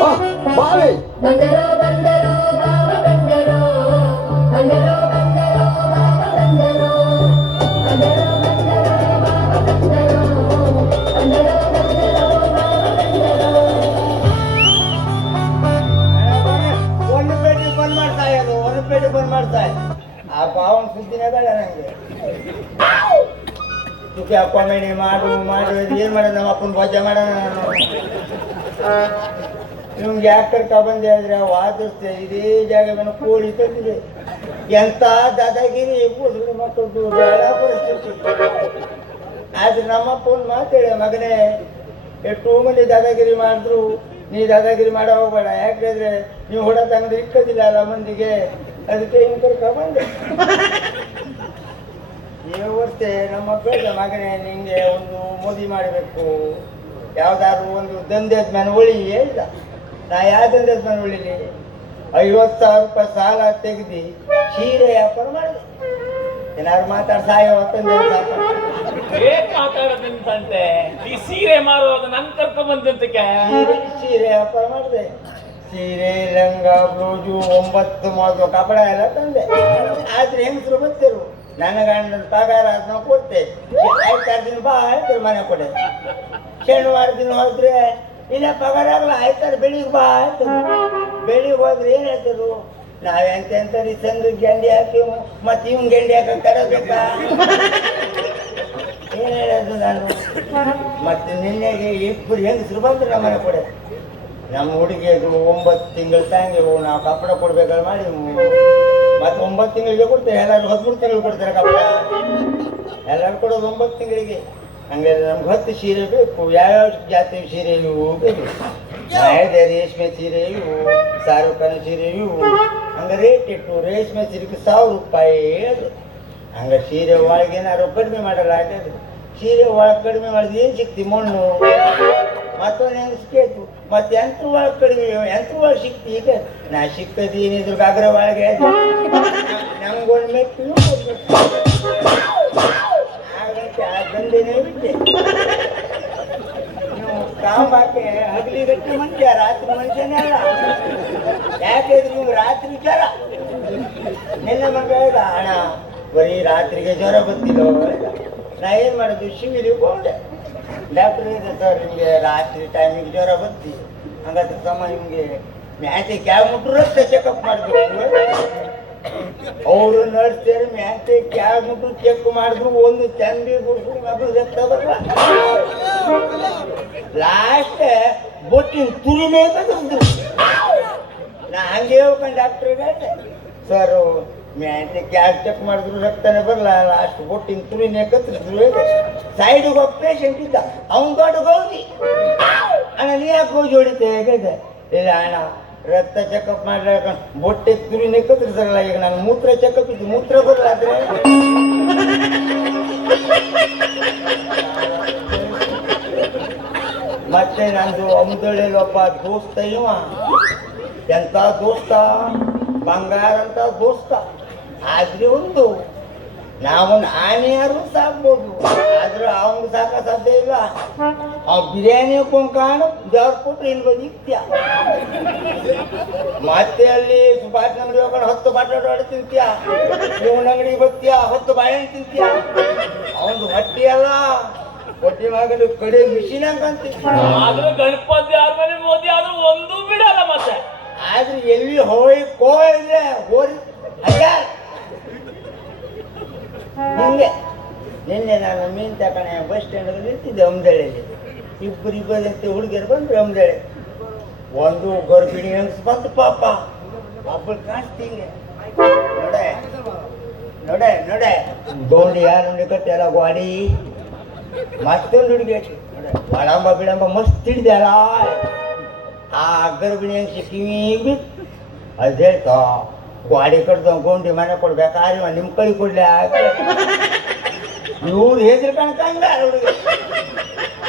ಬಾ, ಕಾಮಿಡಿ ಮಾಡು ಮಾಡು ಏನು ಮಾಡೋದು? ನಮ್ಮ ಅಪ್ಪನ ಭೋಜ ಮಾಡೋಣ ನಾನು ನಿಮ್ಗೆ ಯಾಕೆ ಕರ್ಕ ಬಂದೆ ಆದ್ರೆ ವಾದಿಸ್ತೆ ಇದೇ ಜಾಗವನ್ನು ಕೋಳಿ ತಂದಿದೆ. ಎಂತ ದಾದಾಗಿರಿ ಮಕ್ಕಳದು ಬೇಡ ಪರಿಸ್ಥಿತಿ. ಆದ್ರೆ ನಮ್ಮಪ್ಪ ಒಂದು ಮಾತೇಳ ಮಗನೇ ಎಷ್ಟು ಮಂದಿ ದಾದಾಗಿರಿ ಮಾಡಿದ್ರು ನೀ ದಾದಾಗಿರಿ ಮಾಡೋ ಹೋಗಬೇಡ. ಯಾಕಂದ್ರೆ ನೀವು ಹೊಡ ತಂಗದ್ರೆ ಇಕ್ಕದಿಲ್ಲ ಅಲ್ಲ ಮಂದಿಗೆ. ಅದಕ್ಕೆ ಹಿಂಗೆ ಕರ್ಕ ಬಂದೆ. ನೀವು ವರ್ಷೆ ನಮ್ಮ ಬೇಡ ಮಗನೇ ನಿಂಗೆ ಒಂದು ಮೋದಿ ಮಾಡಬೇಕು. ಯಾವುದಾದ್ರು ಒಂದು ದಂಧೆದ ಮನೆ ಉಳಿಯೇ ಇಲ್ಲ. ನಾ ಯಾವ ದಂಧೆದ ಮನೆ ಉಳಿಲಿ ಐವತ್ತು ಸಾವಿರ ರೂಪಾಯಿ ಸಾಲ ತೆಗೆದು ಸೀರೆ ವ್ಯಾಪಾರ ಮಾಡಿದೆ. ಏನಾದ್ರು ಮಾತಾಡ್ ಸಾಯೋ ತಂದೆ ಸಾಕು ಏನ್ ಮಾತಾಡೋದಂತೆ ಈ ಸೀರೆ ಮಾರುವಾಗ ನನ್ ಕರ್ಕೊಂಡ್ಬಂದಂತಕ್ಕೆ ಸೀರೆ ವ್ಯಾಪಾರ ಮಾಡಿದೆ. ಸೀರೆ ಲಂಗ ಬ್ಲೌಸು ಒಂಬತ್ತು ಮಾತು ಕಪಡ ಎಲ್ಲ ತಂದೆ. ಆದ್ರೆ ಹೆಂಗಸರು ಬರ್ತಿರು? ನನ್ನ ಗಂಡನ ಪಗಾರ ಅದನ್ನ ಕೊಡ್ತೆ ಆಯ್ತಾರು ದಿನ ಬಾ, ಆಯ್ತು, ಮನೆ ಕೊಡೆ. ಶನಿವಾರ ದಿನ ಹೋದ್ರೆ, ಇಲ್ಲ, ಪಗಾರ ಆಗಲ್ಲ ಆಯ್ತಾರೆ ಬೆಳಿಗ್ಗೆ ಬಾ, ಆಯ್ತು. ಬೆಳಿಗ್ಗೆ ಹೋದ್ರೆ ಏನ್ ಹೇಳ್ತದು? ನಾವೆಂತ ಎಂತ ಚಂದ ಗೆಂಡಿ ಹಾಕಿ, ಮತ್ತೆ ಇವ್ನ ಗೆಂಡಿ ಹಾಕಿ ತರಬೇಕಾ ಏನ್ ಹೇಳೋದು ನಾನು? ಮತ್ತೆ ನಿನ್ನೆಗೆ ಇಬ್ಬರು ಹೆಂಗಸರು ಬಂದ್ರು ನಮ್ಮ ಮನೆ ಕೊಡೆ. ನಮ್ಮ ಹುಡುಗಿಯದು ಒಂಬತ್ತು ತಿಂಗಳ ತಂಗಿ, ನಾವು ಕಪ್ಪಡ ಕೊಡ್ಬೇಕಾದ್ರೆ ಮಾಡಿ. ಮತ್ತೆ ಒಂಬತ್ತು ತಿಂಗಳಿಗೆ ಕೊಡ್ತೇವೆ. ಎಲ್ಲರೂ ಹದಿಮೂರು ತಿಂಗಳು ಕೊಡ್ತಾರೆ ಕಪ್ಪ. ಎಲ್ಲರೂ ಕೊಡೋದು ಒಂಬತ್ತು ತಿಂಗಳಿಗೆ. ಹಂಗಾದ್ರೆ ನಮ್ಗೆ ಹತ್ತು ಸೀರೆ ಬೇಕು. ಯಾವ್ಯಾವ ಜಾತಿ ಸೀರೆ ಇವು ಬೇಕು. ಮಾಯದ ರೇಷ್ಮೆ ಸೀರೆ ಇವು ಸಾರುಖಾನ ಸೀರೆ ಇವು. ಹಂಗೆ ರೇಟ್ ಇಟ್ಟು ರೇಷ್ಮೆ ಸೀರೆಗೆ ಸಾವಿರ ರೂಪಾಯಿ ಅದು ಹಂಗೆ ಸೀರೆ ಒಳಗೆ ಏನಾದ್ರು ಕಡಿಮೆ ಮಾಡಲ್ಲ ಹಾಗಾದ್ರೆ ಸೀರೆ ಒಳಗೆ ಕಡಿಮೆ ಮಾಡಿದ್ರೆ ಏನು ಸಿಕ್ತಿ ಮಣ್ಣು? ಮತ್ತೊಂದು ಹೆಂಗೆ ಸಿಕ್ಕೇತು? ಮತ್ತೆ ಎಂತ್ರ ಒಳಗೆ ಕಡಿಮೆ ಎಂತ್ರ ಒಳಗೆ ಸಿಕ್ತಿ ಈಗ ನಾ ಸಿಕ್ಕದು ಏನಿದ್ರು ಗಗ್ರ ಒಳಗೆ. ನಮ್ಗೊಂದು ಮೆಟ್ಟು ಹಾಗಂತೆ ಆ ದಂಧೆನೇ ಬಿಟ್ಟೆ. ನೀವು ಕಾಂಬಾಕೆ ಹಗಲಿ ಗಟ್ಟಿ ಮನುಷ್ಯ, ರಾತ್ರಿ ಮನುಷ್ಯನೇ ಅಲ್ಲ. ಯಾಕೆಂದ್ರೆ ನೀವು ರಾತ್ರಿ ವಿಚಾರ ನಿನ್ನೆ ಮಗ ಹೇಳ್ದ, ಅಣ್ಣ, ಬರೀ ರಾತ್ರಿಗೆ ಜ್ವರ ಬಂದಿಲ್ಲ ನಾ ಏನು ಮಾಡೋದು? ಶಿವಿಲಿ ಹೋದೆ ಡಾಕ್ಟರ್ ಇದೆ ಸರ್, ನಿಮಗೆ ರಾತ್ರಿ ಟೈಮಿಗೆ ಜ್ವರ ಬತ್ತಿ ಹಂಗಾದ್ರೆ ಸಮ ನಿಮಗೆ ಮ್ಯಾಚೆ ಕ್ಯಾಬ್ ಮುಟ್ರು ರಕ್ತ ಚೆಕಪ್ ಮಾಡಬೇಕು ಅವರು ನರ್ಸ್ತಾರೆ ಮ್ಯಾಚೆ ಕ್ಯಾಬ್ ಮುಟ್ರು ಚೆಕ್ ಮಾಡಿದ್ರು, ಒಂದು ಚಂದಿ ಬಿಡ್ಸ್ರು ಅದು ರಕ್ತ ಬರಲ್ಲ ಲಾಸ್ಟ್ ಬೊಟ್ಟಿನ ತುರಿನೇ ನಾ ಹಂಗೆ ಹೋಗ್ಕೊಂಡು ಡಾಕ್ಟ್ರಿಗೆ ಸರ್ ಮ್ಯಾಚೆ ಗ್ಯಾಸ್ ಚೆಕ್ ಮಾಡಿದ್ರು ರಕ್ತನೇ ಬರಲ್ಲ ಲಾಸ್ಟ್ ಬೊಟ್ಟಿನ ತುರಿನೇ ಕತ್ತರಿಸಿದ್ರು. ಸೈಡಿಗೆ ಹೋಗಿ ಪೇಷಂಟ್ ಇದ್ದ. ಅವ್ನು ದೊಡ್ಡ ಗೌಜಿ ಅಣ್ಣ, ನೀ ಯಾಕೆ ಹೋಗಿ ಹೊಡಿತೆ ಹೇಗಿದೆ ಇಲ್ಲ ಅಣ್ಣ, ರಕ್ತ ಚೆಕಪ್ ಮಾಡ್ರೆ ಬೊಟ್ಟೆ ತುರಿನೇ ಕತ್ತರಿಸಲ್ಲ. ಈಗ ನಾನು ಮೂತ್ರ ಚೆಕಪ್ ಇದ್ದು ಮೂತ್ರ ಬರಲ್ಲ ಮತ್ತೆ ನಂದು ಅಮ್ದಳ್ಳಿಲಿ ಒಬ್ಬ ದೋಸ್ತ ಇವ. ಎಂತ ದೋಸ್ತ? ಬಂಗಾರ ಅಂತ ದೋಸ್ತ. ಆದ್ರೆ ಒಂದು ನಾವೊಂದು ಆನೆಯಾರು ಸಾಕ್ಬೋದು ಆದ್ರೆ ಅವನು ಸಾಕ ಸಾಧ್ಯ ಇಲ್ಲ. ಆ ಬಿರಿಯಾನಿ ಕೊಂಕಾಣ ದೇವ್ರ ಕೊಟ್ರೆ ಇಲ್ಲಿ ಬಂದು ಇಕ್ತ್ಯ ಮತ್ತೆ ಅಲ್ಲಿ ಸುಭಾಷ್ ಅಂಗಡಿ ಹೋಗೋಣ ಹತ್ತು ಬಾಟಲ್ ಹೊಡೆ ತಿಂತೀಯ. ಇವನ ಅಂಗಡಿಗೆ ಬರ್ತೀಯ ಹತ್ತು ಬಾಳೆಹಣ್ಣು ತಿಂತೀಯ. ಅವನು ಹೊಟ್ಟಿ ಅಲ್ಲ. ಹೊಟ್ಟಿ ಮಗಲು ಕಡೆ ಮಿಷಿನ್ ಹಂಗಂತ ಆದ್ರೆ ಗಣಪತಿ ಆದ್ಮೇಲೆ ಮೋದಿ ಆದ್ರೂ ಒಂದು ಬಿಡಲ್ಲ ಮತ್ತೆ. ಆದ್ರೆ ಎಲ್ಲಿ ಹೋಯ್ ಹೋದ್ರೆ ಹೋರಿ. ಅಯ್ಯ ನಿಂಗೆ ನಿನ್ನೆ ನಾನು ಮೀನ್ ತಕೊಂಡೆ ಬಸ್ ಸ್ಟ್ಯಾಂಡಲ್ಲಿ ನಿಂತಿದ್ದೆ ಅಮ್ದಳ್ಳಿಯಲ್ಲಿ ಇಬ್ಬರು ಇಬ್ಬರಂತೆ ಹುಡುಗಿಯರು ಬಂದ್ರೆ ಅಮ್ದಳ್ಳಿ. ಒಂದು ಗರ್ಭಿಣಿ ಹೆಂಗ್ಸ್ ಬಂತು ಪಾಪ. ಒಬ್ಬಳು ಕಾಣಿಸ್ತಿಂಗೆ ನೋಡೆ ನೋಡೆ ನೋಡೆ. ಗೌಂಡಿ ಯಾರು ನೋಡಿ ಕಟ್ಟೆಲ್ಲ ಗಾಡಿ ಮತ್ತೊಂದು ಹುಡುಗಿ ಬಡಂಬ ಒಳಂಬ ಬಿಳಂಬ ಮಸ್ತ್ ಹಿಡ್ದಲ್ಲ ಆ ಗರ್ಭಿಣಿ ಹೆಂಗ್ಸಿ ಕಿವಿ ಅದು ಹೇಳ್ತಾ ಗಾಡಿ ಕಟ್ದ ಗೋಂಡಿ ಮನೆ ಕೊಡ್ಬೇಕಾದ್ರೆ ನಿಮ್ಮ ಕೈ ಕೊಡ್ಲಿ ಇವ್ರು ಹೆದ್ರ ಕಣ್ಕಂಗ ಹುಡುಗ.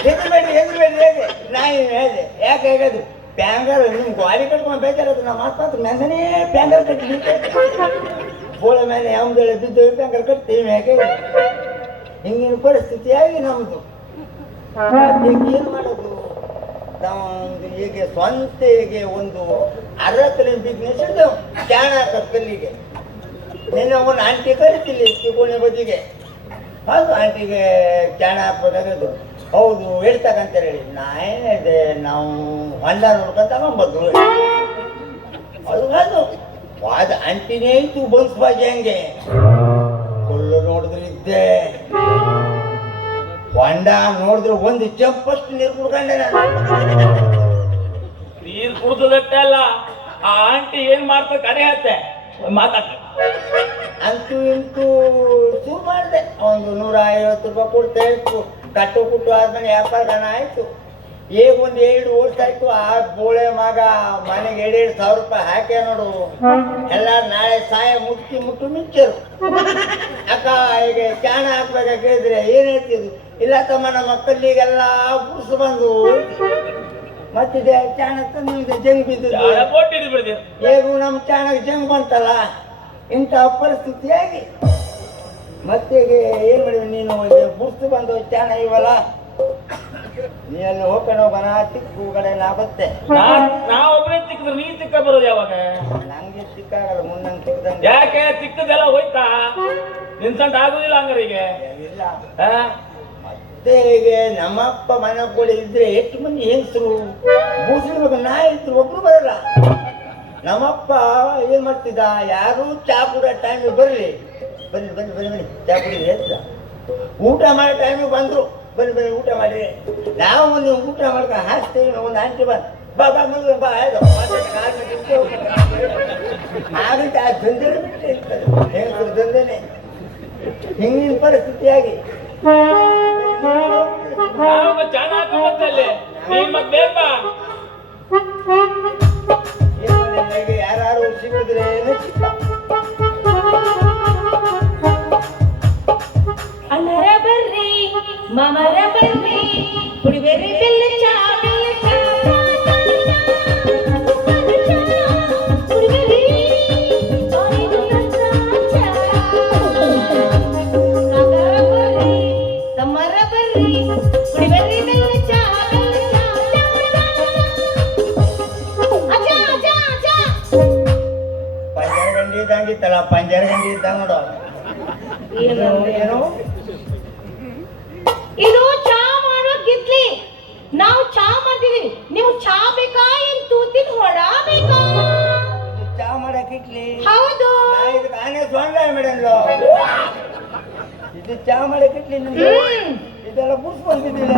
ಹೆದ್ರಬೇಡಿ ಹೆದ್ರಬೇಡಿ ಹೇಗೆ ನಾ ಏನು ಹೇಳಿದೆ. ಯಾಕೆ ಹೇಗದು ಪ್ಯಾಂಗರ್ ನಿಮ್ಮ ಗಾಡಿ ಕಟ್ಕೊಂಡು ಬೇಜಾರದು ನಮ್ಮ ಮಾತಾಡ್ತು ನಂದನೇ ಪ್ಯಾಂಗರ್ ಕಟ್ಟಿ ಬೋಳ ಮೇಲೆ ಯಾವ್ದೇಳೆ ಬಿದ್ದು ಪ್ಯಾಂಗರ್ ಕಟ್ತೀವಿ ಯಾಕೆ ಹಿಂಗಿನ ಪರಿಸ್ಥಿತಿಯಾಗಿ ನಮ್ಮದು ಏನು ಮಾಡೋದು? ಒಂದು ಹೀಗೆ ಸ್ವಂತ ಒಂದು ಅರಕಲಿನ ಬಿಸ್ನೆಸ್ ಇದ್ದು ಕ್ಯಾಣ ಹಾಕೋದು ಕಲ್ಲಿಗೆ ನಿನ್ನೆ ಒಂದು ಆಂಟಿ ಕರಿತಿಲ್ಲಿ ಚಿಕೋಣಿ ಬದಿಗೆ. ಹೌದು, ಆಂಟಿಗೆ ಕ್ಯಾಣ ಹಾಕ್ಬೇಕಾಗದು ಹೌದು, ಹೇಳ್ತಕ್ಕಂತ ಹೇಳಿ. ನಾ ಏನಿದೆ? ನಾವು ಹೊಂಡ ನೋಡ್ಕೊಂತ ಬಂದು ಅದು ಅದು ಆಂಟಿನೇ ಇತ್ತು, ಬನ್ಸ್ ಬಾಜಿ ಹಂಗೆ. ಹೊಂಡ ನೋಡಿದ್ರೆ ಒಂದು ಚಪ್ಪಷ್ಟು ನೀರು ಕುಡ್ಕೊಂಡೆ ನಾನು. ನೀರ್ ಕುಡ್ದದಟ್ಟೆ ಅಲ್ಲ ಆ ಆಂಟಿ ಏನ್ ಮಾಡ್ತಾ ಕರೆ ಹತ್ತೆ ಮಾತಾಡ್ತ ಅಂತೂ ಇಂತೂ ಶುರು ಮಾಡಿದೆ. ಒಂದು ನೂರ ಐವತ್ತು ರೂಪಾಯಿ ಕೊಡ್ತಾ ಇತ್ತು. ಕಟ್ಟು ಕುಟ್ಟು ಆದ್ಮೇಲೆ ವ್ಯಾಪಾರ ಗಣ ಆಯ್ತು. ಈಗ ಒಂದು ಎರಡು ವರ್ಷ ಆಯ್ತು ಆ ಬೋಳೆ ಮಗ ಮನೆಗೆ ಎರಡೆರಡು ಸಾವಿರ ರೂಪಾಯಿ ಹಾಕ್ಯ ನೋಡು. ಎಲ್ಲ ನಾಳೆ ಸಾಯ ಮುಟ್ಟಿ ಮುಟ್ಟು ಮಿಂಚರು ಅಕ್ಕ ಈಗ ಚಾಣ ಹಾಕ್ಬೇಕಾಗಿದ್ರೆ ಏನ್ ಹೇಳ್ತಿದ್ರು? ಇಲ್ಲ ತಮ್ಮ ನಮ್ಮ ಮಕ್ಕಳಿಗೆಲ್ಲ ಪುರುಷ ಬಂದು ಮತ್ತಿದೆ ಚಾಣ ತಂದು ಜಂಗ್ ಬಿದ್ದು ಹೇಗೂ ನಮ್ಮ ಚಾಣಕ್ಕೆ ಜಂಗ್ ಬಂತಲ್ಲ? ಇಂಥ ಪರಿಸ್ಥಿತಿಯಾಗಿ ಮತ್ತೆ ಏನು ಮಾಡಿದ್ವಿ ನೀನು? ಪುರುಷ ಬಂದು ಚಾಣ ಇವಲ್ಲ? ನೀ ಅಲ್ಲಿ ಹೋಗೋಣ ತಿಕ್ಕು ಕಡೆ ನಾ ಬತ್ತೆ ನಾ ಒಬ್ಬನೇ ತಿಕ್ಕಿದ್ರೆ ನೀ ತಿಕ್ಕ ಬರೋದು ಯಾವಾಗ? ನಂಗೆ ಸಿಕ್ಕಾಗಲ್ಲ ಮುನ್ನಂಗೆ ಸಿಕ್ಕದಂಗೆ ಯಾಕೆ ತಿಕ್ಕದೆಲ್ಲ ಹೋಯ್ತಾ? ನಿನ್ಸಂಟ್ ಆಗುದಿಲ್ಲ ಅಂಗರಿಗೆ ಇಲ್ಲ. ಆ? ನಮ್ಮಪ್ಪ ಮನೆ ಕೂಡ ಇದ್ರೆ ಎಷ್ಟು ಮಂದಿ ಹೆಂಗಸರು? ಬೂಸಿಡ್ಬೇಕು ನಾ ಇದ್ರು, ಒಬ್ರು ಬರಲ್ಲ. ನಮ್ಮಪ್ಪ ಏನ್ ಮಾಡ್ತಿದ್ದ? ಯಾರು ಚಾ ಕುಡ ಟೈಮಿಗೆ ಬರಲಿ. ಬನ್ನಿ ಬನ್ನಿ ಬನ್ನಿ ಬನ್ನಿ, ಚಾ ಕುಡಿದ್ರೆ ಊಟ ಮಾಡೋ ಟೈಮಿಗೆ ಬಂದ್ರು. ಬನ್ನಿ ಬನ್ನಿ, ಊಟ ಮಾಡಿ. ನಾವು ಒಂದು ಊಟ ಮಾಡ್ಕೊಂಡು ಹಾಕ್ತೇವೆ ಒಂದು ಆಂಟಿ ಬಂದು, ಬಾ ಬಾ ಮಗ ಬಾ ಆಯ್ತು ಆಗಂತ ಆ ದಂಧೆ ಬಿಟ್ಟು ಹೆಂಗಸರು ದಂಧೆನೆ. ಹಿಂಗಿನ ಪರಿಸ್ಥಿತಿಯಾಗಿ. ಮತ್ ಬೇಕ ಯಾರು ಸಿಕ್ಕ ಅಣ್ಣರ ಬರ್ರಿ ಮಾಮರ ಬರ್ರಿ ಕುಡಿಬೇರಿ ಬೆಲ್ಲ ಚಾ ಹೌದು. ನಾನೇ ಸೊಂಡ ಮೇಡಮ್ಲು ಇದು ಚಾ ಮಾಡಕ್ ಇಟ್ಲಿ ನಿಮ್ಗೆ. ಇದೆಲ್ಲ ಬುಡ್ಸ್ಕೊಂಡ್ಬಿಟ್ಟಿಲ್ಲ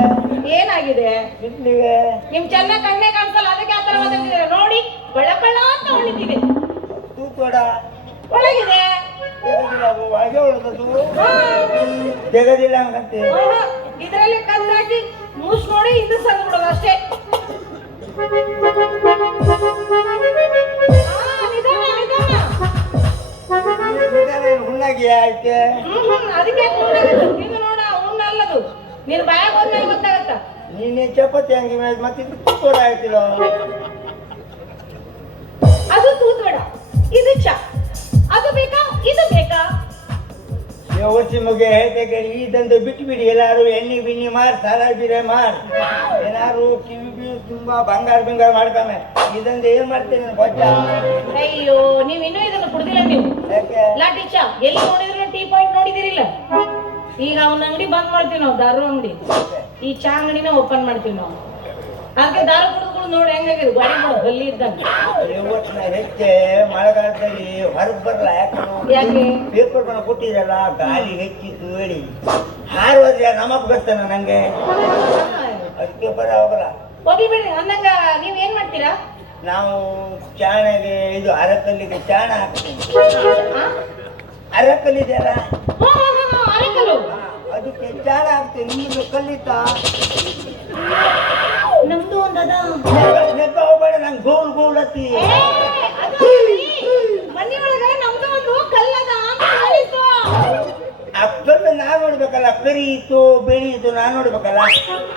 ಏನಾಗಿದೆ? ಇಟ್ಲಿವೆ ನಿಮ್ ಚೆನ್ನಾಗಿ ಕಣ್ಣೆ ಕಾಣಿಸಲ್ಲ ಅದಕ್ಕೆ ಆತರ ಮಾತಾಡ್ತಿದ್ದೀರ? ನೋಡಿ ಬಳ ಬಳ ಅಂತ ಉಳಿದಿದೆ ತೂತೋಡ ಒಳಗಿದೆ. ತೆಗದಿಲ್ಲ ಅದು ಒಳಗೆ ಉಳ್ದದು ಹಾ. ತೆಗದಿಲ್ಲ ಹಂಗಂತೆ. ಇದ್ರಲ್ಲಿ ಕಲ್ಲಾಕಿ ಮೂಸ್ ನೋಡಿ ಇದು ಸದ್ ಬಿಡೋದು ಅಷ್ಟೇ. ಆ, ಹುಣ್ಣಾಗಿ ಆಯ್ತೆ ಅದಕ್ಕೆ. ಇದು ನೋಡ ಉಣ್ಣಲ್ಲದು ನೀನು ಬಾಯಾಗ ಹೋದ್ಮೇಲೆ ಗೊತ್ತಾಗತ್ತ? ನೀನೇ ಚಪಾತಿ ಹಂಗೆ ಮೇಲೆ ಮತ್ತೆ ಇದು ತೂತೋಡ ಆಯ್ತಿಲ್ಲ ಅದು ತೂತ್ ಬೇಡ ಇದು ಚಾ. ಅದು ಬೇಕಾ? ಇದು ಬೇಕಾ? ಮುಗಿ ಹೇಳ್ತೇವೆ ಈ ದಂಧೆ ಬಿಟ್ಟು ಬಿಡಿ ಎಲ್ಲಾರು ಎಣ್ಣೆ ಬಿನ್ನಿ ಮಾರ್ ಸಾಲ ಬಿರೆ ಮಾರ್. ಏನಾರು ಕಿವಿ ಬಿ ತುಂಬಾ ಬಂಗಾರ ಬಂಗಾರ ಮಾಡ್ಕಮ್ಮೆ ಈ ದಂಧೆ ಏನ್ ಮಾಡ್ತೀನಿ ಗೊತ್ತ? ಅಯ್ಯೋ ನೀವ್ ಇನ್ನೂ ಇದನ್ನ ಕುಡ್ದಿಲ್ಲ ನೀವು. ಯಾಕೆ? ಲಾಟಿ ಚಾ ಎಲ್ಲಿ ನೋಡಿದ್ರು ಟೀ ಪಾಯಿಂಟ್ ನೋಡಿದಿರಿಲ್ಲ? ಈಗ ಅವನ ಅಂಗಡಿ ಬಂದ್ ಮಾಡ್ತೀವಿ ನಾವು ದಾರು ಅಂಗಡಿ. ಈ ಚಾ ಅಂಗಡಿನ ಓಪನ್ ಮಾಡ್ತೀವಿ ನಾವು. ಅದಕ್ಕೆ ದಾರು ನೋಡಿ ಹೆಂಗಾಗಿದೆ ಗಾಡಿ ನೋಡಿ ಗಲ್ಲಿ ಇದ್ದಂಗೆ. ಇವತ್ತಿನ ಹೆಚ್ಚೆ ಮಳೆಗಾಲದಲ್ಲಿ ಹೊರಗೆ ಬರಲ್ಲ ಯಾಕೆ? ಪೇಪರ್ ಬಣ್ಣ ಕೊಟ್ಟಿರಲ್ಲ ಗಾಳಿ ಹೆಚ್ಚಿತ್ತು ಹೇಳಿ. ಹಾರೋದ್ರೆ ನಮ್ಮಪ್ಪ ಬರ್ತಾನ ನಂಗೆ. ಅದಕ್ಕೆ ಬರ ಹೋಗಲ್ಲ. ಹೋಗ್ಲಿ ಬಿಡ್ರಿ ಅಂದಂಗ ನೀವು ಏನ್ ಮಾಡ್ತೀರಾ? ನಾವು ಚಾಣಗೆ ಇದು ಅರಕಲ್ಲಿಗೆ ಚಾಣ? ಅರಕಲ್ಲಿದೆಯಲ್ಲ? ಅದಕ್ಕೆ ಚಾಣ ಹಾಕ್ತೀವಿ. ನಿಮ್ದು ಕಲ್ಲಿತ್ತ? ನೆಪ ಹೋಗ್ಬೇಡ ನಂಗೆ ಗೋಲ್ ಗೋಲ್ ಅಂತ ಕಲ್ಲು ನಾನ್ ನೋಡ್ಬೇಕಲ್ಲ ಕರೀತು ಬೆಳೆಯಿತು ನಾನ್ ನೋಡ್ಬೇಕಲ್ಲ.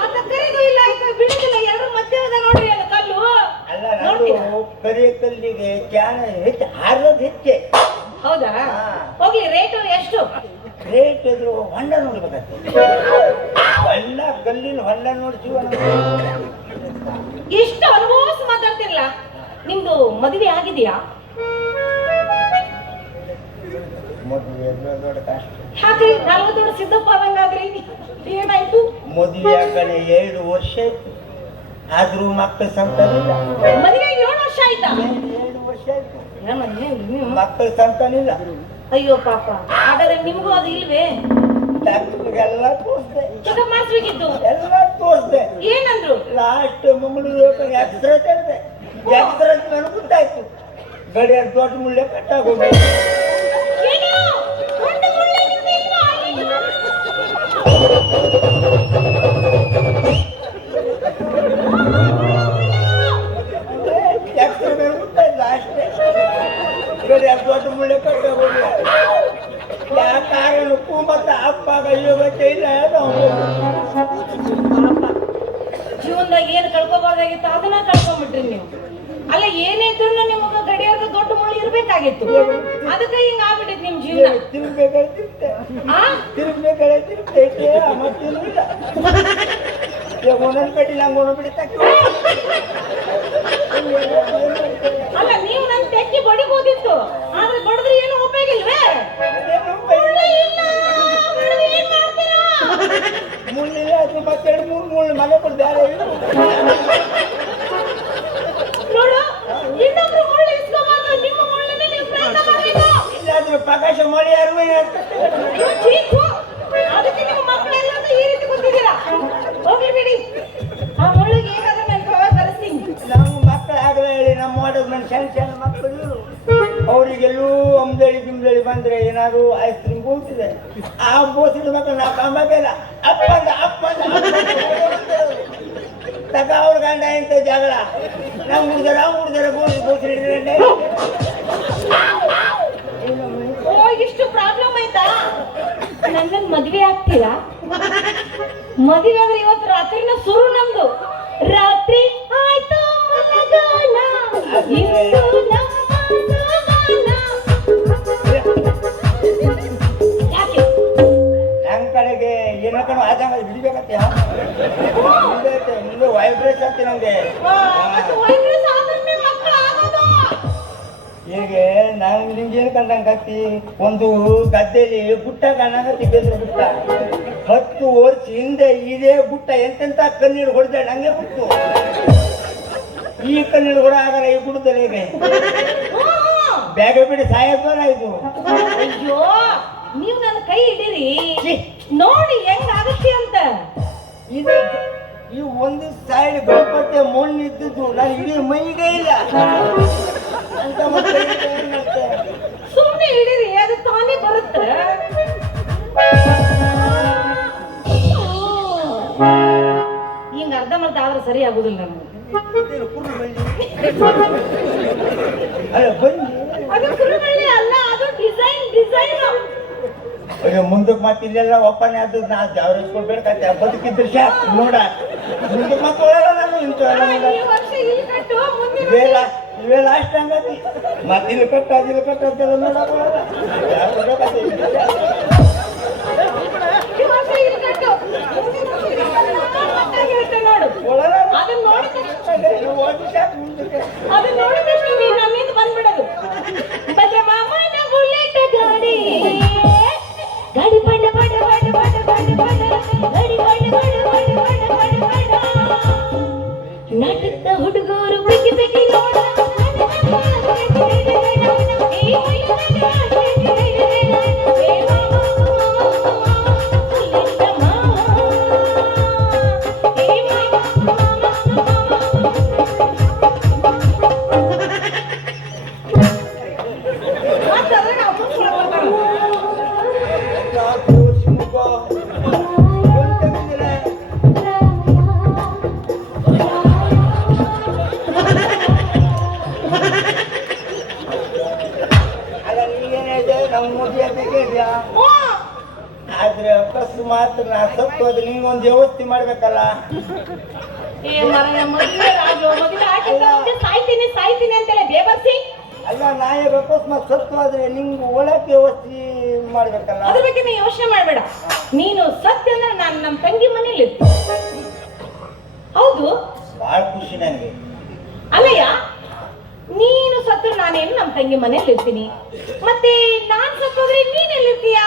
ಅದ ಕರಿದು ಇಲ್ಲ ಆಯ್ತು ಬಿಡುದಿಲ್ಲ ಎರಡು ಮಧ್ಯೆ ಅದ ನೋಡ್ರಿ ಅದು ಕಲ್ಲು. ಅಲ್ಲ ನಾನು ಕರಿ ಕಲ್ಲಿಗೆ ಚಾಣ ಹೆಚ್ಚು ಹಾರೋದು ಹೆಚ್ಚೆ. ಹೌದಾ. ಹೋಗ್ಲಿ ರೇಟು ಎಷ್ಟು? ರೇಟ್ ಎದುರು ಹೊಂಡ ನೋಡ್ಬೇಕಂತೆ ಹೊಂಡ ಕಲ್ಲಿನ ಹೊಂಡ ನೋಡ್ತೀವ ನಿಮ್ದು ಮದುವೆ ಆಗಿದೆಯಾ? ಮದುವೆ ದೊಡ್ಡ ಕಷ್ಟ ಯಾಕ್ರಿ ನಲ್ವತ್ತು ವರ್ಷ ಸಿದ್ದಪ್ಪ ಏನಾಯ್ತು? ಮದುವೆ ಆಗಲೇ ಏಳು ವರ್ಷ ಆಯ್ತು. ಆದ್ರೂ ಮಕ್ಕಳ ಸಂತಾನಿಲ್ಲ. ಮದುವೆ ಏಳು ವರ್ಷ ಆಯ್ತಾ? ಏಳು ವರ್ಷ ಆಯ್ತು. ಏನು, ಸಂತಾನ ನೀವು? ಅಯ್ಯೋ ಪಾಪ. ಹಾಗಾದ್ರೆ ನಿಮಗೂ ಅದು ಇಲ್ವೇ? ಡಾಕ್ಟರ್ಗೆಲ್ಲ ತೋರಿಸ್ದೆ. ಚೆಕಪ್ ಮಾಡಿಸ್ಬೇಕಿತ್ತು ಎಲ್ಲ ತೋರಿಸ್ದೆ. ಏನಂದ್ರು? ಲಾಸ್ಟ್ ಮಂಗಳೂರು ಎಕ್ಸ್ರೇ ತೆಗೆದೆ. ಎಕ್ಸ್ರೇ ನನಗೆ ಗೊತ್ತಾಯ್ತು. ದೊಡ್ಡ ಮುಳ್ಳೆ ಕಟ್ಟಾಗೋಗಿ. ಎಕ್ಸ್ರೇ ಗೊತ್ತಾಯ್ತು. ಲಾಸ್ಟ್ ದೊಡ್ಡ ಮುಳ್ಳೆ ಯಾವ ಕಾರಣಕ್ಕೂ ಮತ್ತೆ ಅಪ್ಪಾಗ ಗತ್ತೆ ಇಲ್ಲ ಜೀವನದಾಗ ಏನು ಕಳ್ಕೊಬಾರ್ದಾಗಿತ್ತು ಅದನ್ನ ಕಳ್ಕೊಂಡ್ಬಿಟ್ರಿ ನೀವು. ಅಲ್ಲ ಏನೇ ಇದ್ರು ನಿಮಗ ಗಡಿಯಾದ ದೊಡ್ಡ ಮುಳ್ಳು ಇರ್ಬೇಕಾಗಿತ್ತು. ಅದಕ್ಕೆ ಹಿಂಗ ಆಗ್ಬಿಟ್ಟೈತಿ ನಿಮ್ ಜೀವನ. ತಿರುಗ್ಬೇಕಾದ್ರೆ ತಿರುಗ್ತೈತೆ ಮತ್ತೆ ಒಂದೊಂದು ಕಟ್ಟಿ ನಂಗೆ ಒಂದೊಂದು ಅಲ್ಲ ನೀವು ನನ್ ತೆಕ್ಕಿ ಬಡಿಬೋದಿತ್ತು. ಆದ್ರೆ ಬಡದ್ರೆ ಏನು ಉಪಯೋಗ ಇಲ್ವೇ ಮುಳ್ಳು ಇಲ್ಲ, ಬಡ್ದ್ರೆ ಏನ್ ಮಾಡ್ತೀರಾ? ಮುಳ್ಳಿಲ್ಲ ಅದು ಮತ್ತೆರಡು ಮೂರು ಮುಳ್ಳು ಮನೆ ಕೊಡು ಬೇರೆ ಇಲ್ಲ. ನೋಡು ಇನ್ನೊಬ್ರು ಮುಳ್ಳು ಇಸ್ಕೊಬಾರ್ದು ನಿಮ್ಮ ಮುಳ್ಳನ್ನೇ ನೀವು ಪ್ರಯತ್ನ ಮಾಡ್ಬೇಕು ಇಲ್ಲಾದ್ರೆ ಪ್ರಕಾಶ ಮಳೆ ಯಾರಿಗೂ ಅಯ್ಯೋ, ಚೀಕು. ಅದಕ್ಕೆ ನಿಮ್ಮ ಮಕ್ಕಳೆಲ್ಲ ಈ ರೀತಿ ಕೂತಿದ್ದೀರಾ ಹೋಗ್ಲಿ ಬಿಡಿ. ಆ ಪ್ರಕಾಶ ಮಾಡಿ ಯಾರು ನಾವು ಮಕ್ಕಳು ಆಗಲೇ ಹೇಳಿ ನಮ್ಮ ಮಾಡೋದು ನನ್ನ ಸಣ್ಣ ಸಣ್ಣ ಮಕ್ಕಳು. ಅವರಿಗೆಲ್ಲೂ ಅಂಬಳಿ ಗಿಂಬಳಿ ಬಂದ್ರೆ ಏನಾದ್ರು ಐಸ್ ಕ್ರೀಮ್ ಕೂತಿದೆ ಆ ಬೋಸಿದ ಮಕ್ಕಳು ನಾವು ಅಪ್ಪ ಅಪ್ಪಂದ ಅಪ್ಪಂದ ತಗ ಅವ್ರ ಗಂಡ ಇಂಥ ಜಗಳ. ನಾವು ಹುಡುಗರ ಹುಡುಗರ ಬೋಸಿ ಓ ಇಷ್ಟು ಪ್ರಾಬ್ಲಮ್ ಆಯ್ತಾ? ನನ್ನ ಮದ್ವೆ ಆಗ್ತೀರಾ? ಮದ್ವೆ ಆದ್ರೆ ಇವತ್ತು ರಾತ್ರಿನ ಸುರು ನಮ್ದು. ರಾತ್ರಿ ಆಯ್ತು ಮಲಗೋಣ ವೈಬ್ರೇಷನ್ ವೈಬ್ರೇಟ್ ಆಗ್ತಿ ನಂಗೆ. ಹೀಗೆ? ನಾನು ನಿಂಗೇನು ಏನು ಕತ್ತಿ ಒಂದು ಗದ್ದೆಯಲ್ಲಿ ಗುಟ್ಟ ಕಂಡಂಗತ್ತಿ ಬೇಸರ ಗುಟ್ಟ. ಹತ್ತು ವರ್ಷ ಹಿಂದೆ ಇದೇ ಗುಟ್ಟ ಎಂತೆಂತ ಕಣ್ಣೀರು ಹೊಡೆದ ನಂಗೆ ಗೊತ್ತು. ಈ ಕಣ್ಣೀರು ಹೊಡ ಆಗಲ್ಲ ಈ ಗುಡ್ಡದಲ್ಲಿ ಇದೆ. ಬೇಗ ಬಿಡಿ ಸಾಯಬ್ಬರ ಇದು. ಅಯ್ಯೋ ನೀವು ನನ್ನ ಕೈ ಹಿಡೀರಿ. ನೋಡಿ ಹೆಂಗಾಗತ್ತೆ ಅಂತ ಇದು ಈ ಒಂದು ಸೈಡ್ ಗಣಪತಿ ಮಣ್ಣು ಇದ್ದಿದ್ದು ನಾನು ಇಡೀ ಮೈಗೆ ಇಲ್ಲ. ಅಂತ ಮತ್ತೆ ಏನ್? ಸುಮ್ಮನೆ ಹಿಡೀರಿ ಅದು ತಾನೇ ಬರುತ್ತೆ. ಹಿಂಗ ಅರ್ಧ ಮರ್ಧ ಆದ್ರೆ ಸರಿ ಆಗುದಿಲ್ಲ ನಮ್ಗೆ. ಇದೇನು ಕುರುಡು ಬಳ್ಳಿ? ಅಲ್ಲ ಬನ್ನಿ. ಅದು ಕುರುಬಳ್ಳಿ ಅಲ್ಲ ಅದು ಡಿಸೈನ್ ಡಿಸೈನ್. ಅಯ್ಯೋ ಮುಂದಕ್ಕೆ ಮತ್ತೆ ಇಲ್ಲೆಲ್ಲ ಒಪ್ಪನೆ ಅದು ನಾ ಜಾವರಿಸ್ಕೊಳ್ಬೇಕಂತೆ ಬದುಕಿದ್ರೆ ಶಾಪ್ ನೋಡ. ಮುಂದಕ್ಕೆ ಮತ್ತೆ ಒಳಗಲ್ಲ ನಾನು ಇಂಥ ಇವೆಲ್ಲ ವರ್ಷ ಇಲ್ಲಿ ಕಟ್ಟು ಮುಂದಿನ ಇವೇ ಲಾ- ಇವೇ ಲಾಸ್ಟ್ ಹಂಗತಿ. ಮತ್ತೆ ಇಲ್ಲಿ ಕಟ್ಟ ಅದಿಲ್ಲ ಕಟ್ಟ ಅಂತೆಲ್ಲ ಇಲ್ಲಿ. ಕಟ್ಟು. ನೋಡು ಒಳಗ ಅದನ್ನ ನೋಡಿದ. ಅದನ್ನ ನೋಡಿದ ಆದ್ರೆ ಅಕಸ್ಮಾತ್ ನಾ ಸತ್ತು ಹೋದ್ರೆ ನಿಂಗೊಂದು ವ್ಯವಸ್ಥೆ ಮಾಡ್ಬೇಕಲ್ಲ ಸಾಯ್ತೀನಿ ಸಾಯ್ತೀನಿ ಅಂತೇಳಿ ಬೇಬರ್ಸಿ ಅಲ್ಲ ನಾಯಿ ಅಕಸ್ಮಾತ್ ಸತ್ತು ಆದ್ರೆ ನಿಂಗೆ ಒಳಕ್ಕೆ ವ್ಯವಸ್ಥೆ ಮಾಡ್ಬೇಕಲ್ಲ? ಅದ್ರ ಬಗ್ಗೆ ನೀ ಯೋಚನೆ ಮಾಡಬೇಡ. ನೀನು ಸತ್ಯ ಅಂದ್ರೆ ನಾನು ನಮ್ಮ ತಂಗಿ ಮನೇಲಿ ಹೌದು? ಬಹಳ ಖುಷಿ ನನಗೆ ಅಲ್ಲಯ್ಯ ತಂಗಿ ಮನೇಲಿ ಇರ್ತೀನಿ? ಮತ್ತೆ ನಾನು ಸತ್ತೋದ್ರೆ ನೀನೆಲ್ಲಿರ್ತೀಯಾ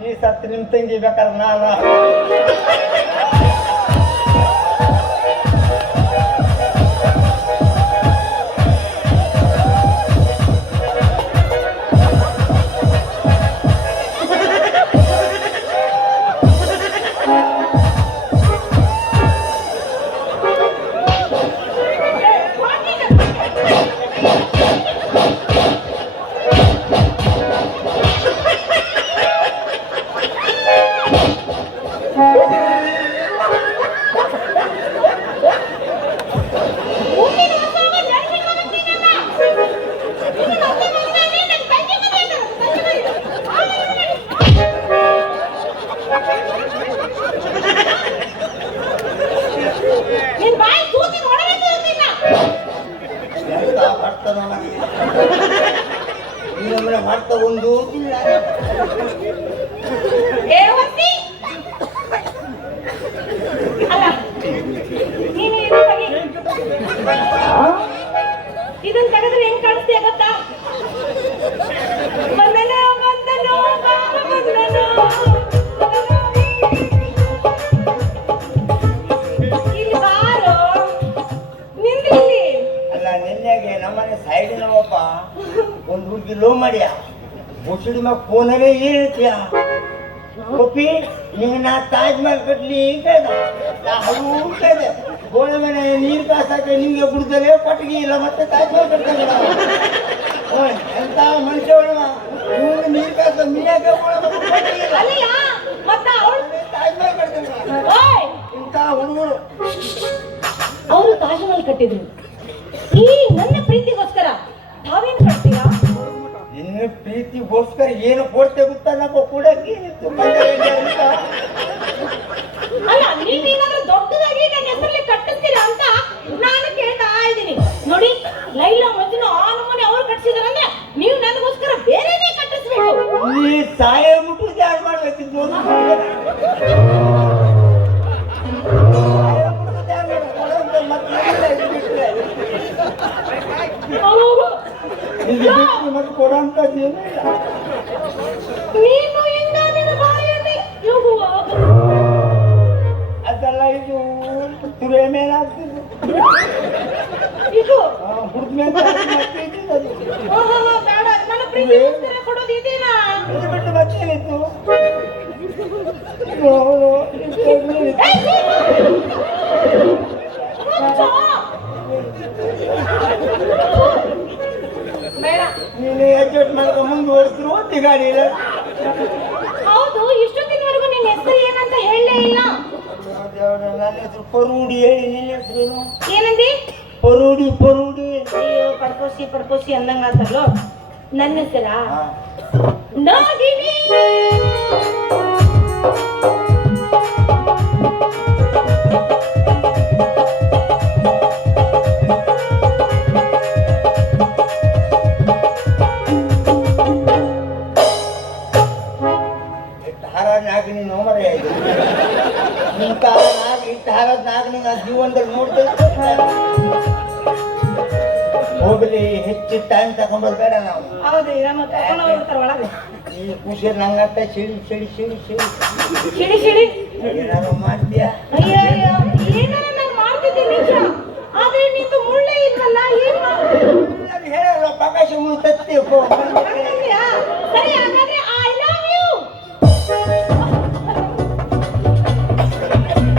ನೀ ಸತ್ತು ನಿಮ್ ತಂಗಿ ಬೇಕಾದ್ರೆ ನಾನು ನಿನ್? ಮುಸುಡಿ ಫೋನಲ್ಲೇ ಹೇಳ್ತೀಯ? ಪಪ್ಪಿ ನಿಂಗೆ ನಾ ತಾಜ್ ಮಹಲ್ ಕಟ್ಲಿ ಕೇಳ್ದ ನಾ ಹಲವು ಕೇಳಿದೆ ಗೋಡೆ ಮೇಲೆ ನೀರು ಕಾಸಾಕೆ ನಿಂಗೆ ಬಿಡ್ತಾರೆ ಕೊಟ್ಟಿಗೆ ಇಲ್ಲ ಮತ್ತೆ ತಾಜ್ ಮಹಲ್ ಕಟ್ತಾರೆ ಎಂತ ಮನುಷ್ಯ ಒಳಗ ಇವ್ನು ನೀರು ಕಾಸ ಅಲ್ಲಿಯ ತಾಜ್ ಮಹಲ್ ಕಟ್ತಾರೆ ಇಂಥ ಹುಡುಗರು. ಅವರು ತಾಜ್ ಮಹಲ್ ಕಟ್ಟಿದ್ರು. ಏನು ಕೊಡ್ತೆ ಗೊತ್ತಾ ನಮ್ಮ ಕೂಡಕ್ಕೆ ಅಂತ ಅಲ್ಲ ನೀವೇನಾದ್ರೂ ದೊಡ್ಡದಾಗಿ ನನ್ನ ಹೆಸರಲ್ಲಿ ಕಟ್ಟಿಸ್ತೀರಾ ಅಂತ ನಾನು ಕೇಳ್ತಾ ಇದ್ದೀನಿ. ನೋಡಿ ಲೈಲಾ ಮಜ್ನು ಆ ನಮೂನೆ ಅವ್ರು ಕಟ್ಟಿಸಿದಾರಂದ್ರೆ ನೀವು ನನಗೋಸ್ಕರ ಬೇರೆನೇ ಕಟ್ಟಿಸ್ಬೇಕು. ನೀ ಸಾಯ ಮುಟ್ಟು ಯಾರು ಮಾಡ್ಬೇಕಿದ್ದು ಒಂದು ಮತ್ತೆ ಕೊಡೋಂಥದ್ದು ಏನೂ ಇಲ್ಲ ನೀನು ಇಂದ ನಿನ್ನ ಬಾಯಲ್ಲಿ ಯೋಗುವ ಅದೆಲ್ಲ ಇದು ತುರೆ ಮೇಲೆ ಆಗ್ತಿದ್ದು ಇದು? ಹುಡುಗ ಮೇಲೆ ಅದು. ಬೇಡ. ನನ್ನ ಪ್ರೀತಿಗೋಸ್ಕರ ಕೊಡೋದು ಇದೇನಾ? ಇದು ಬಿಟ್ಟು ಇದು! ಬೇಡ ನೀನು ಅಡ್ಜಸ್ಟ್ ಮಾಡ್ಕೊಂಡು ಮುಂದುವರೆಸಿದ್ರು ನೀನು. ಹೌದು ಇಷ್ಟೊತ್ತಿನವರೆಗೂ ನಿನ್ನ ಹೆಸರು ಏನಂತ ಹೇಳಲೇ ಇಲ್ಲ. ದೇವ್ರ ನನ್ನ ಹೆಸರು ಪರೂಡಿ ಹೇಳಿ ನಿನ್ನ ಹೆಸರೇನು ಏನಂದಿ? ಪರೂಡಿ ಪರೂಡಿ. ಅಯ್ಯೋ ಪಡ್ಕೋಸಿ ಪಡ್ಕೋಸಿ ಅಂದಂಗ ಆತಲ್ಲೋ. ನನ್ನ ಹೆಸರಾ? ಹಾ. ನಾಗಿನಿ. ಹಾರಾದ ನಾಗನಿ ನೋಮರ ಇದು. ಕಾಲ ನಾಗ ಇಷ್ಟು ಹಾರಾದ ನಾಗನಿ ನಾ ಜೀವನದಲ್ಲಿ ನೋಡ್ತೇನೆ ಹೋಗಲಿ ಹೆಚ್ಚು ಟೈಮ್ ತಗೊಂಬದ್ ಬೇಡ ನಾವು. ಹೌದು ಇರಮ್ಮ ಕರ್ಕೊಂಡು ಹೋಗ್ಬಿಡ್ತಾರ ಒಳಗೆ. ಈ ಖುಷಿ ನಂಗಂತ ಸಿಡಿ ಸಿಡಿ ಸಿಡಿ ಸಿಡಿ ಸಿಡಿ ಸಿಡಿ ಏನಾದ್ರು ಮಾಡ್ತೀಯಾ? ಅಯ್ಯೋ ಅಯ್ಯೋ ಏನಾರ ನಾನು ಮಾಡ್ತಿದ್ದೆ ನಿಜ. ಆದ್ರೆ ನಿಂದು ಮುಳ್ಳೆ ಇಲ್ವಲ್ಲ ಏನ್ ಮಾಡ್ತಿ? ಹೇಳಲ್ಲ ಪ್ರಕಾಶ ಮುಳು ತತ್ತಿ